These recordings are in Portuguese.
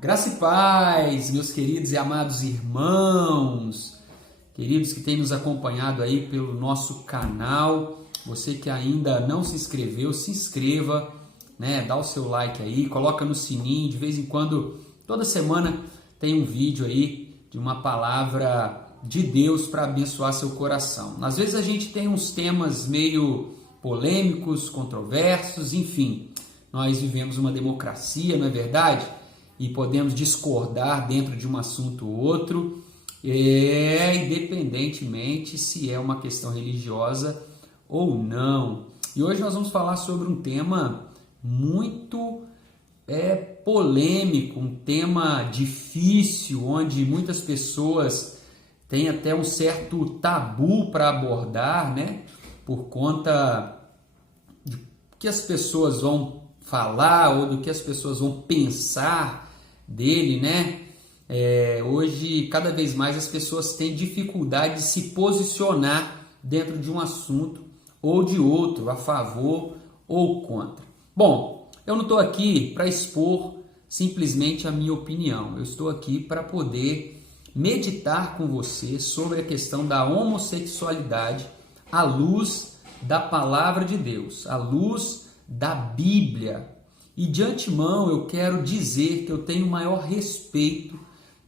Graça e paz, meus queridos e amados irmãos, queridos que têm nos acompanhado aí pelo nosso canal. Você que ainda não se inscreveu, se inscreva, né? Dá o seu like aí, coloca no sininho. De vez em quando, toda semana tem um vídeo aí de uma palavra de Deus para abençoar seu coração. Às vezes a gente tem uns temas meio polêmicos, controversos, enfim. Nós vivemos uma democracia, não é verdade? E podemos discordar dentro de um assunto ou outro, independentemente se é uma questão religiosa ou não. E hoje nós vamos falar sobre um tema muito polêmico, um tema difícil, onde muitas pessoas têm até um certo tabu para abordar, né? Por conta de que as pessoas vão falar ou do que as pessoas vão pensar dele, né? Hoje, cada vez mais as pessoas têm dificuldade de se posicionar dentro de um assunto ou de outro, a favor ou contra. Bom, eu não estou aqui para expor simplesmente a minha opinião, eu estou aqui para poder meditar com você sobre a questão da homossexualidade à luz da palavra de Deus, à luz da Bíblia. E de antemão eu quero dizer que eu tenho o maior respeito,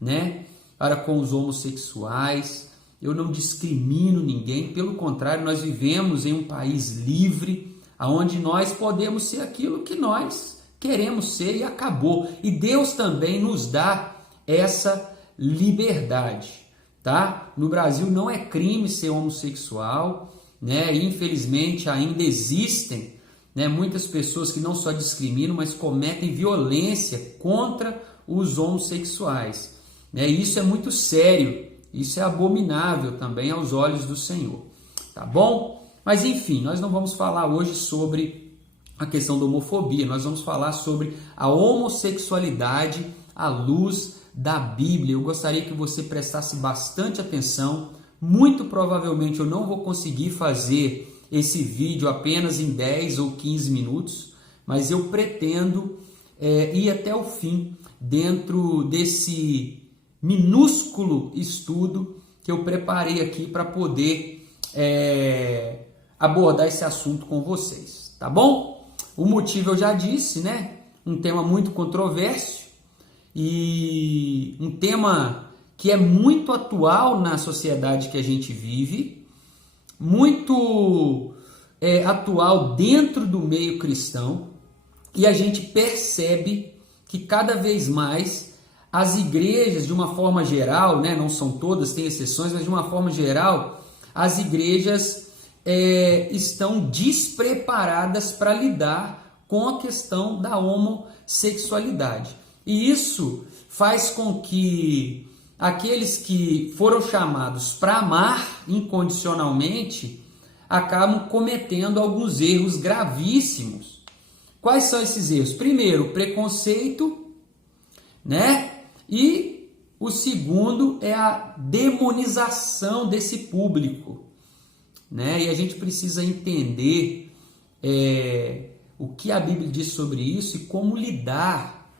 né, para com os homossexuais. Eu não discrimino ninguém, pelo contrário, nós vivemos em um país livre, onde nós podemos ser aquilo que nós queremos ser e acabou. E Deus também nos dá essa liberdade, tá? No Brasil não é crime ser homossexual, né? Infelizmente ainda existem, né, muitas pessoas que não só discriminam, mas cometem violência contra os homossexuais. Né? Isso é muito sério, isso é abominável também aos olhos do Senhor. Tá bom? Mas enfim, nós não vamos falar hoje sobre a questão da homofobia, nós vamos falar sobre a homossexualidade à luz da Bíblia. Eu gostaria que você prestasse bastante atenção. Muito provavelmente eu não vou conseguir fazer esse vídeo apenas em 10 ou 15 minutos, mas eu pretendo ir até o fim dentro desse minúsculo estudo que eu preparei aqui para poder abordar esse assunto com vocês, tá bom? O motivo eu já disse, né? Um tema muito controverso e um tema que é muito atual na sociedade que a gente vive, muito atual dentro do meio cristão, e a gente percebe que cada vez mais as igrejas, de uma forma geral, né, não são todas, tem exceções, mas de uma forma geral, as igrejas estão despreparadas para lidar com a questão da homossexualidade. E isso faz com que aqueles que foram chamados para amar incondicionalmente acabam cometendo alguns erros gravíssimos. Quais são esses erros? Primeiro, preconceito, né? E o segundo é a demonização desse público, né? E a gente precisa entender o que a Bíblia diz sobre isso e como lidar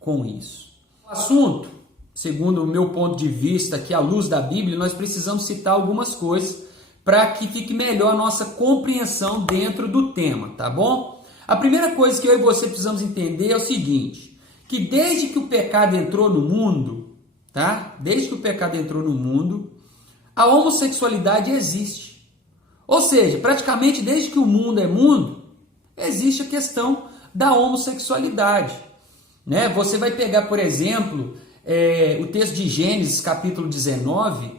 com isso. O assunto, segundo o meu ponto de vista, que à luz da Bíblia, nós precisamos citar algumas coisas para que fique melhor a nossa compreensão dentro do tema, tá bom? A primeira coisa que eu e você precisamos entender é o seguinte, que desde que o pecado entrou no mundo, tá? Desde que o pecado entrou no mundo, a homossexualidade existe. Ou seja, praticamente desde que o mundo é mundo, existe a questão da homossexualidade, né? Você vai pegar, por exemplo, o texto de Gênesis, capítulo 19,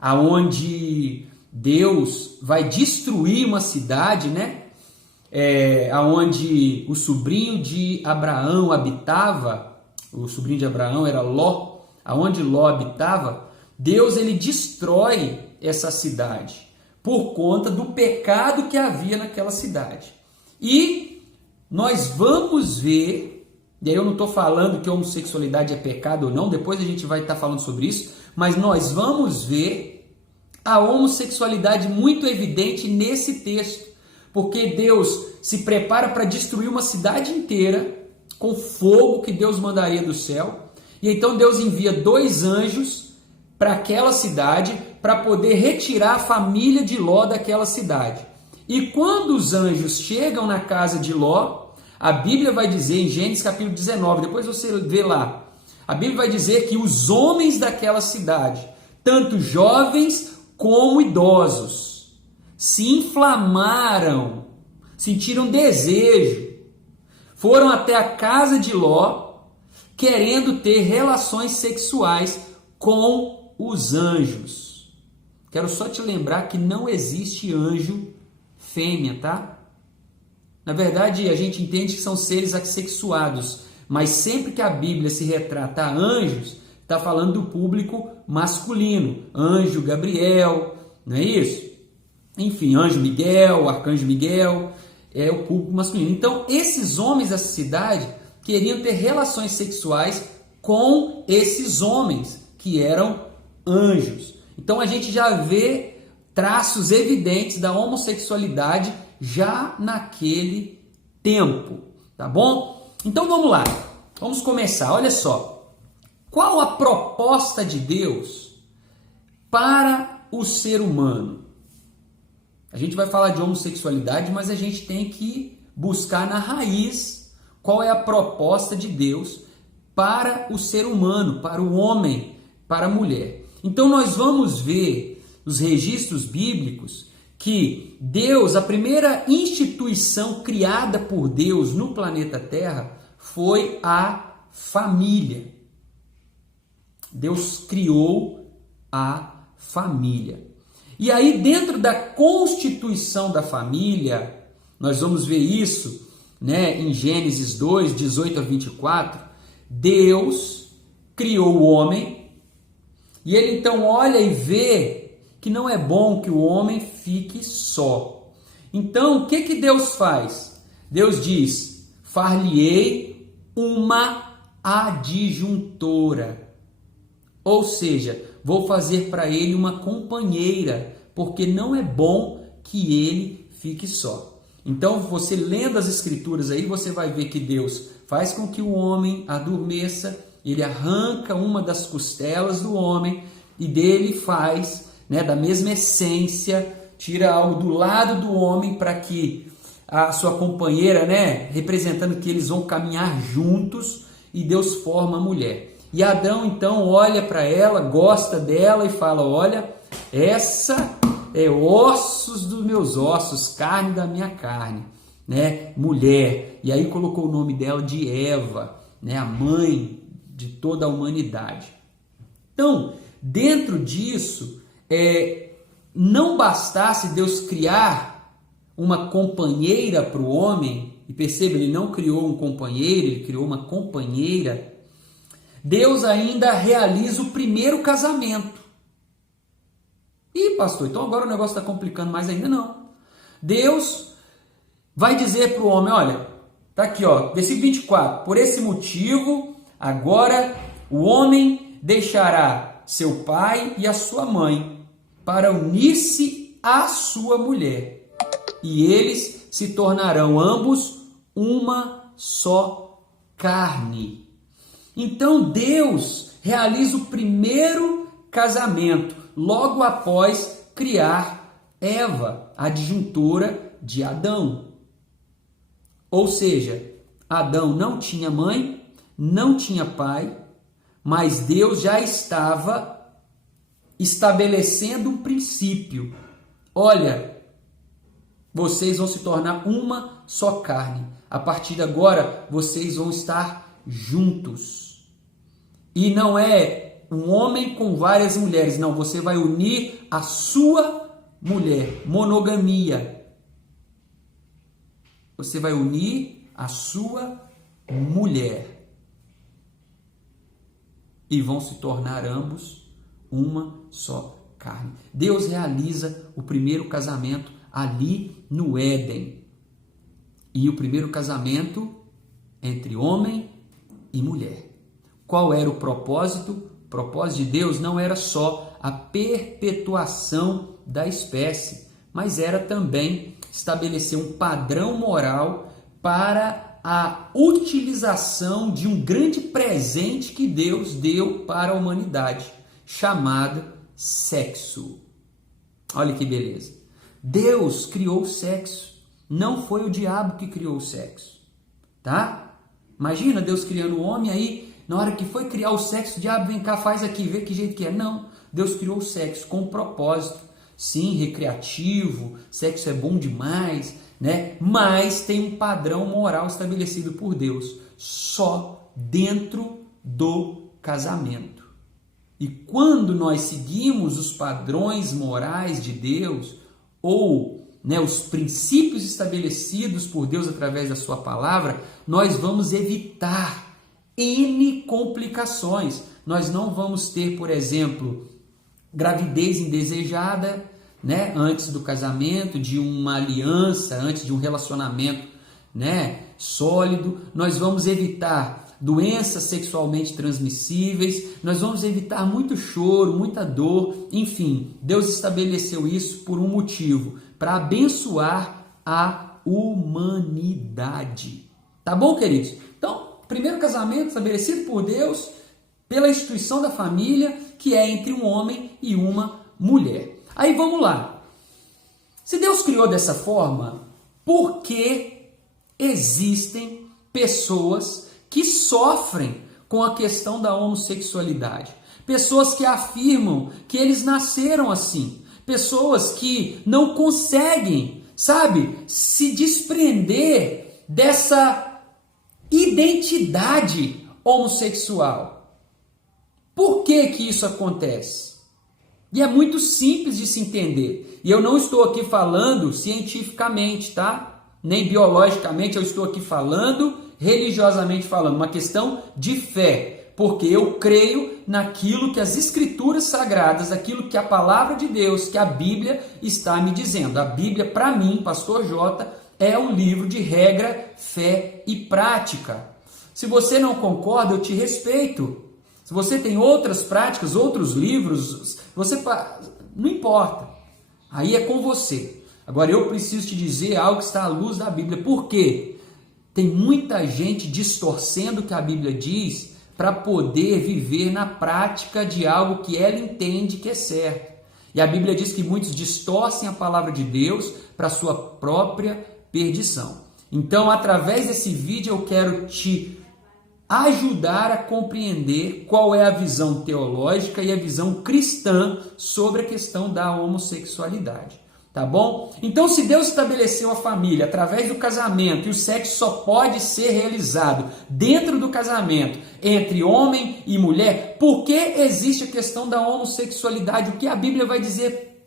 aonde Deus vai destruir uma cidade, né? Aonde o sobrinho de Abraão habitava, o sobrinho de Abraão era Ló, aonde Ló habitava, Deus ele destrói essa cidade por conta do pecado que havia naquela cidade. E nós vamos ver, e aí eu não estou falando que a homossexualidade é pecado ou não, depois a gente vai estar falando sobre isso, mas nós vamos ver a homossexualidade muito evidente nesse texto, porque Deus se prepara para destruir uma cidade inteira com fogo que Deus mandaria do céu, E então Deus envia 2 anjos para aquela cidade para poder retirar a família de Ló daquela cidade. E quando os anjos chegam na casa de Ló, a Bíblia vai dizer em Gênesis capítulo 19, depois você vê lá, a Bíblia vai dizer que os homens daquela cidade, tanto jovens como idosos, se inflamaram, sentiram desejo, foram até a casa de Ló, querendo ter relações sexuais com os anjos. Quero só te lembrar que não existe anjo fêmea, tá? Na verdade, a gente entende que são seres assexuados, mas sempre que a Bíblia se retrata a anjos, está falando do público masculino. Anjo Gabriel, não é isso? Enfim, anjo Miguel, arcanjo Miguel, é o público masculino. Então, esses homens dessa cidade queriam ter relações sexuais com esses homens que eram anjos. Então, a gente já vê traços evidentes da homossexualidade já naquele tempo, tá bom? Então vamos lá, vamos começar. Olha só, qual a proposta de Deus para o ser humano? A gente vai falar de homossexualidade, mas a gente tem que buscar na raiz qual é a proposta de Deus para o ser humano, para o homem, para a mulher. Então nós vamos ver nos registros bíblicos que Deus, a primeira instituição criada por Deus no planeta Terra foi a família. Deus criou a família. E aí, dentro da constituição da família, nós vamos ver isso, né, em Gênesis 2, 18 a 24, Deus criou o homem e ele então olha e vê que não é bom que o homem fique só. Então, o que Deus faz? Deus diz, far-lhe-ei uma adjuntora. Ou seja, vou fazer para ele uma companheira, porque não é bom que ele fique só. Então, você lendo as escrituras aí, você vai ver que Deus faz com que o homem adormeça, ele arranca uma das costelas do homem e dele faz, né, da mesma essência, tira algo do lado do homem para que a sua companheira, né, representando que eles vão caminhar juntos, e Deus forma a mulher. E Adão então olha para ela, gosta dela e fala, olha, essa é ossos dos meus ossos, carne da minha carne, né, mulher. E aí colocou o nome dela de Eva, né, a mãe de toda a humanidade. Então, dentro disso, não bastasse Deus criar uma companheira para o homem, e perceba, ele não criou um companheiro, ele criou uma companheira. Deus ainda realiza o primeiro casamento. Ih, pastor, então agora o negócio está complicando mais ainda? Não. Deus vai dizer para o homem, olha, tá aqui, ó, versículo 24, por esse motivo, agora o homem deixará seu pai e a sua mãe para unir-se à sua mulher, e eles se tornarão ambos uma só carne. Então Deus realiza o primeiro casamento logo após criar Eva, a adjuntora de Adão. Ou seja, Adão não tinha mãe, não tinha pai, mas Deus já estava estabelecendo um princípio. Olha, vocês vão se tornar uma só carne. A partir de agora, vocês vão estar juntos. E não é um homem com várias mulheres, não. Você vai unir a sua mulher. Monogamia. Você vai unir a sua mulher. E vão se tornar ambos uma só carne. Deus realiza o primeiro casamento ali no Éden. E o primeiro casamento entre homem e mulher. Qual era o propósito? O propósito de Deus não era só a perpetuação da espécie, mas era também estabelecer um padrão moral para a utilização de um grande presente que Deus deu para a humanidade, chamado sexo. Olha que beleza. Deus criou o sexo, não foi o diabo que criou o sexo, tá? Imagina Deus criando o homem, aí na hora que foi criar o sexo, o diabo vem cá, faz aqui, vê que jeito que é. Não, Deus criou o sexo com um propósito, sim, recreativo, sexo é bom demais, né? Mas tem um padrão moral estabelecido por Deus, só dentro do casamento. E quando nós seguimos os padrões morais de Deus, ou os princípios estabelecidos por Deus através da sua palavra, nós vamos evitar N complicações. Nós não vamos ter, por exemplo, gravidez indesejada, antes do casamento, de uma aliança, antes de um relacionamento, sólido. Nós vamos evitar doenças sexualmente transmissíveis, nós vamos evitar muito choro, muita dor, enfim, Deus estabeleceu isso por um motivo, para abençoar a humanidade. Tá bom, queridos? Então, primeiro casamento estabelecido por Deus, pela instituição da família, que é entre um homem e uma mulher. Aí vamos lá. Se Deus criou dessa forma, por que existem pessoas que sofrem com a questão da homossexualidade? Pessoas que afirmam que eles nasceram assim. Pessoas que não conseguem, se desprender dessa identidade homossexual. Por que isso acontece? E é muito simples de se entender. E eu não estou aqui falando cientificamente, tá? Nem biologicamente, eu estou aqui falando religiosamente falando, uma questão de fé, porque eu creio naquilo que as escrituras sagradas, aquilo que a palavra de Deus, que a Bíblia está me dizendo. A Bíblia, para mim, Pastor Jota, é um livro de regra, fé e prática. Se você não concorda, eu te respeito. Se você tem outras práticas, outros livros, não importa. Aí é com você. Agora eu preciso te dizer algo que está à luz da Bíblia. Por quê? Tem muita gente distorcendo o que a Bíblia diz para poder viver na prática de algo que ela entende que é certo. E a Bíblia diz que muitos distorcem a palavra de Deus para sua própria perdição. Então, através desse vídeo, eu quero te ajudar a compreender qual é a visão teológica e a visão cristã sobre a questão da homossexualidade. Tá bom? Então, se Deus estabeleceu a família através do casamento e o sexo só pode ser realizado dentro do casamento entre homem e mulher, por que existe a questão da homossexualidade? O que a Bíblia vai dizer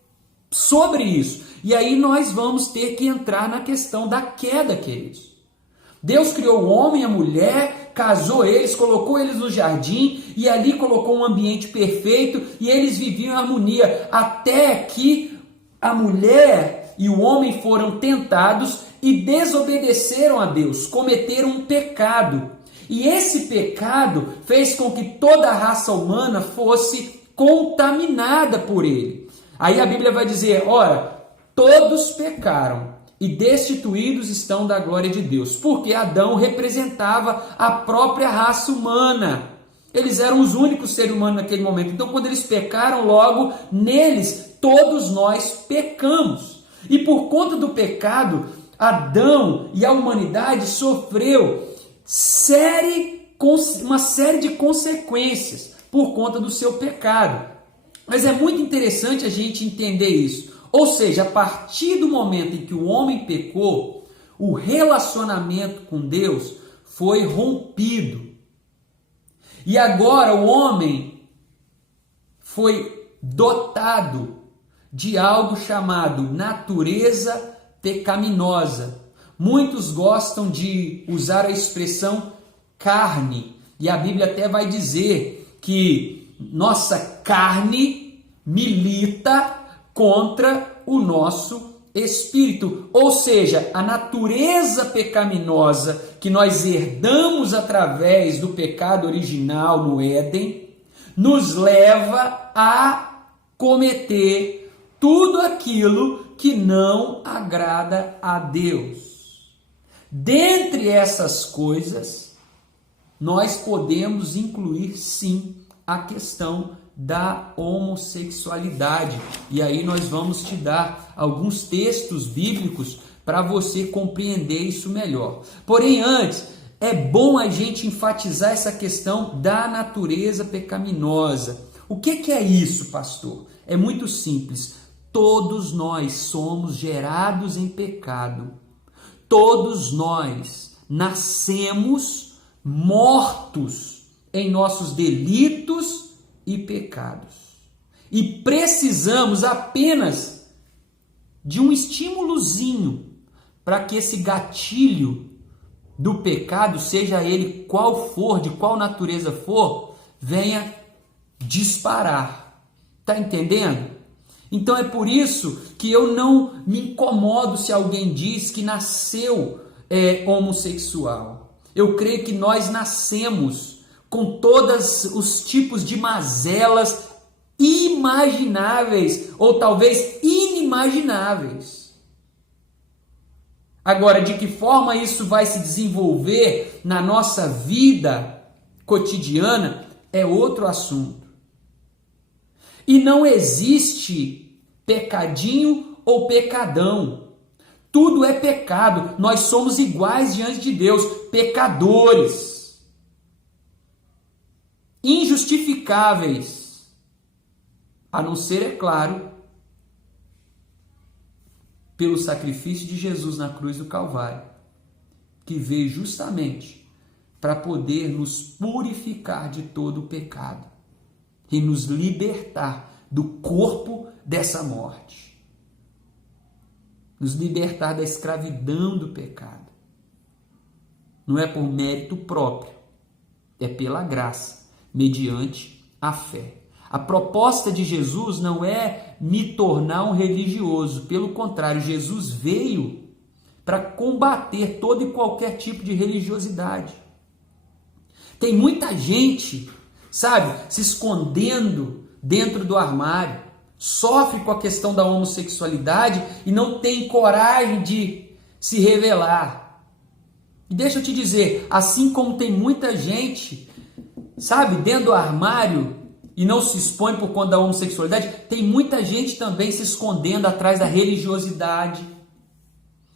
sobre isso? E aí nós vamos ter que entrar na questão da queda, queridos. Deus criou o homem e a mulher, casou eles, colocou eles no jardim e ali colocou um ambiente perfeito e eles viviam em harmonia até que a mulher e o homem foram tentados e desobedeceram a Deus, cometeram um pecado. E esse pecado fez com que toda a raça humana fosse contaminada por ele. Aí a Bíblia vai dizer, ora, todos pecaram e destituídos estão da glória de Deus, porque Adão representava a própria raça humana. Eles eram os únicos seres humanos naquele momento. Então, quando eles pecaram, logo neles, todos nós pecamos. E por conta do pecado, Adão e a humanidade sofreu uma série de consequências por conta do seu pecado. Mas é muito interessante a gente entender isso. Ou seja, a partir do momento em que o homem pecou, o relacionamento com Deus foi rompido. E agora o homem foi dotado de algo chamado natureza pecaminosa. Muitos gostam de usar a expressão carne, e a Bíblia até vai dizer que nossa carne milita contra o nosso espírito, ou seja, a natureza pecaminosa que nós herdamos através do pecado original no Éden, nos leva a cometer tudo aquilo que não agrada a Deus. Dentre essas coisas, nós podemos incluir sim a questão da homossexualidade. E aí nós vamos te dar alguns textos bíblicos para você compreender isso melhor. Porém, antes, é bom a gente enfatizar essa questão da natureza pecaminosa. O que é isso, pastor? É muito simples. Todos nós somos gerados em pecado. Todos nós nascemos mortos em nossos delitos e pecados. E precisamos apenas de um estímulozinho para que esse gatilho do pecado, seja ele qual for, de qual natureza for, venha disparar. Tá entendendo? Então é por isso que eu não me incomodo se alguém diz que nasceu homossexual. Eu creio que nós nascemos com todos os tipos de mazelas imagináveis ou talvez inimagináveis. Agora, de que forma isso vai se desenvolver na nossa vida cotidiana é outro assunto. E não existe pecadinho ou pecadão. Tudo é pecado. Nós somos iguais diante de Deus, pecadores, injustificáveis, a não ser, é claro, pelo sacrifício de Jesus na cruz do Calvário, que veio justamente para poder nos purificar de todo o pecado e nos libertar do corpo dessa morte, nos libertar da escravidão do pecado. Não é por mérito próprio, é pela graça, mediante a fé. A proposta de Jesus não é me tornar um religioso, pelo contrário, Jesus veio para combater todo e qualquer tipo de religiosidade. Tem muita gente, sabe, se escondendo dentro do armário, sofre com a questão da homossexualidade e não tem coragem de se revelar. E deixa eu te dizer, assim como tem muita gente, sabe, dentro do armário e não se expõe por conta da homossexualidade, tem muita gente também se escondendo atrás da religiosidade.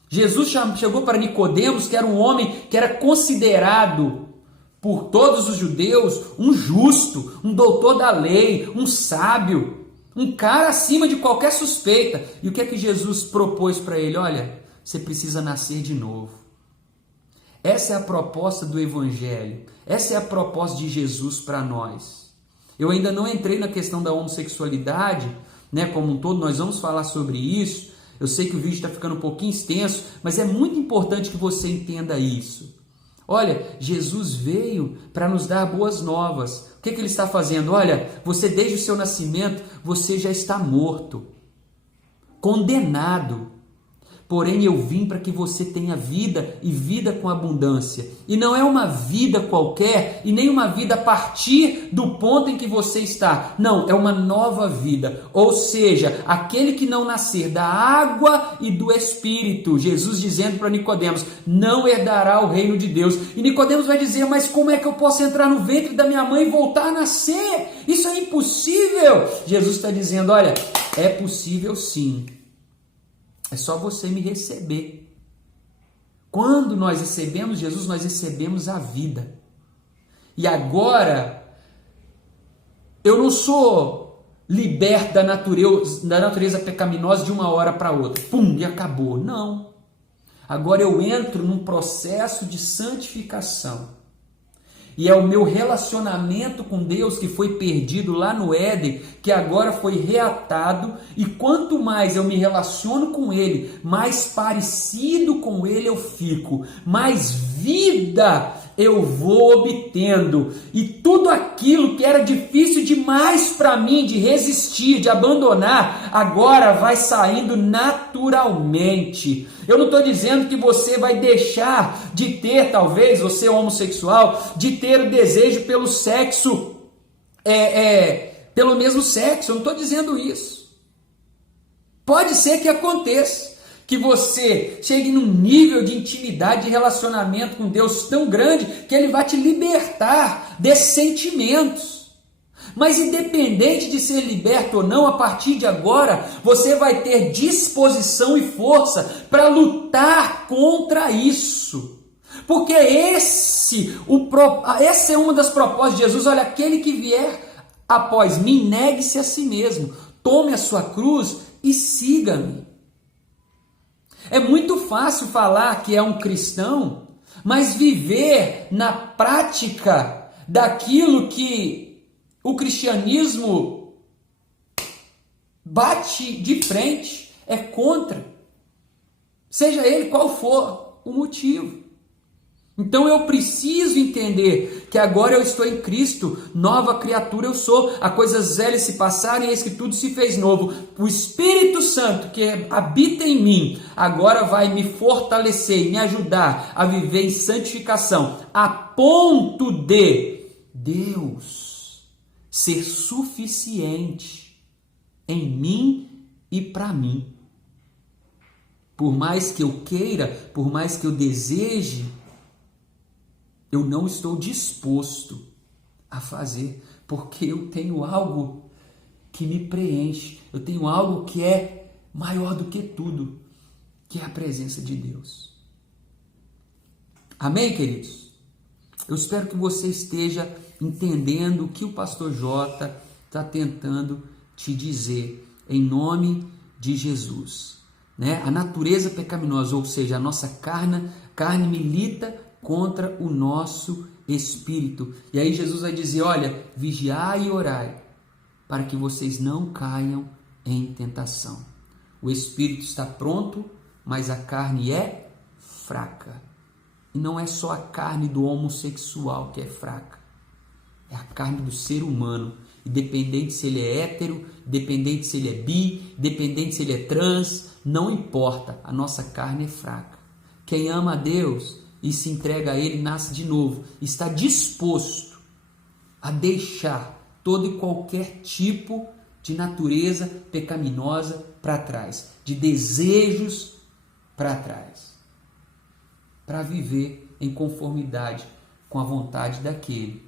Jesus chegou para Nicodemos, que era um homem que era considerado por todos os judeus um justo, um doutor da lei, um sábio, um cara acima de qualquer suspeita. E o que é que Jesus propôs para ele? Olha, você precisa nascer de novo. Essa é a proposta do Evangelho. Essa é a proposta de Jesus para nós. Eu ainda não entrei na questão da homossexualidade, né, como um todo, nós vamos falar sobre isso. Eu sei que o vídeo está ficando um pouquinho extenso, mas é muito importante que você entenda isso. Olha, Jesus veio para nos dar boas novas. O que ele está fazendo? Olha, você desde o seu nascimento, você já está morto, condenado. Porém, eu vim para que você tenha vida e vida com abundância. E não é uma vida qualquer e nem uma vida a partir do ponto em que você está. Não, é uma nova vida. Ou seja, aquele que não nascer da água e do Espírito. Jesus dizendo para Nicodemos, não herdará o reino de Deus. E Nicodemos vai dizer, mas como é que eu posso entrar no ventre da minha mãe e voltar a nascer? Isso é impossível. Jesus está dizendo, olha, é possível sim. É só você me receber. Quando nós recebemos Jesus, nós recebemos a vida. E agora, eu não sou liberto da natureza pecaminosa de uma hora para outra. Pum, e acabou. Não. Agora eu entro num processo de santificação. E é o meu relacionamento com Deus que foi perdido lá no Éden, que agora foi reatado. E quanto mais eu me relaciono com Ele, mais parecido com Ele eu fico, mais vida eu vou obtendo. E tudo aquilo que era difícil demais para mim de resistir, de abandonar, agora vai saindo naturalmente. Eu não estou dizendo que você vai deixar de ter, talvez, você homossexual, de ter o desejo pelo sexo, pelo mesmo sexo. Eu não estou dizendo isso. Pode ser que aconteça. que você chegue num nível de intimidade e relacionamento com Deus tão grande que Ele vai te libertar desses sentimentos. Mas independente de ser liberto ou não, a partir de agora, você vai ter disposição e força para lutar contra isso. Porque essa é uma das propostas de Jesus. Olha, aquele que vier após mim, negue-se a si mesmo, tome a sua cruz e siga-me. É muito fácil falar que é um cristão, mas viver na prática daquilo que o cristianismo bate de frente, é contra, seja ele qual for o motivo. Então eu preciso entender que agora eu estou em Cristo, nova criatura eu sou, as coisas velhas se passaram e eis que tudo se fez novo. O Espírito Santo que habita em mim agora vai me fortalecer e me ajudar a viver em santificação, a ponto de Deus ser suficiente em mim e para mim. Por mais que eu queira, por mais que eu deseje, eu não estou disposto a fazer, porque eu tenho algo que me preenche, eu tenho algo que é maior do que tudo, que é a presença de Deus. Amém, queridos? Eu espero que você esteja entendendo o que o pastor Jota está tentando te dizer, em nome de Jesus. Né? A natureza pecaminosa, ou seja, a nossa carne milita contra o nosso espírito. E aí Jesus vai dizer, olha, vigiai e orai, para que vocês não caiam em tentação. O espírito está pronto, mas a carne é fraca. E não é só a carne do homossexual que é fraca. É a carne do ser humano. Independente se ele é hétero, independente se ele é bi, independente se ele é trans, não importa. A nossa carne é fraca. Quem ama a Deus e se entrega a Ele, nasce de novo, está disposto a deixar todo e qualquer tipo de natureza pecaminosa para trás, de desejos para trás, para viver em conformidade com a vontade daquele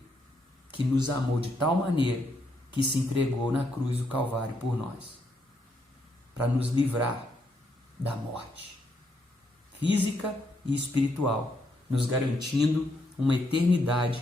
que nos amou de tal maneira que se entregou na cruz do Calvário por nós, para nos livrar da morte física e espiritual, nos garantindo uma eternidade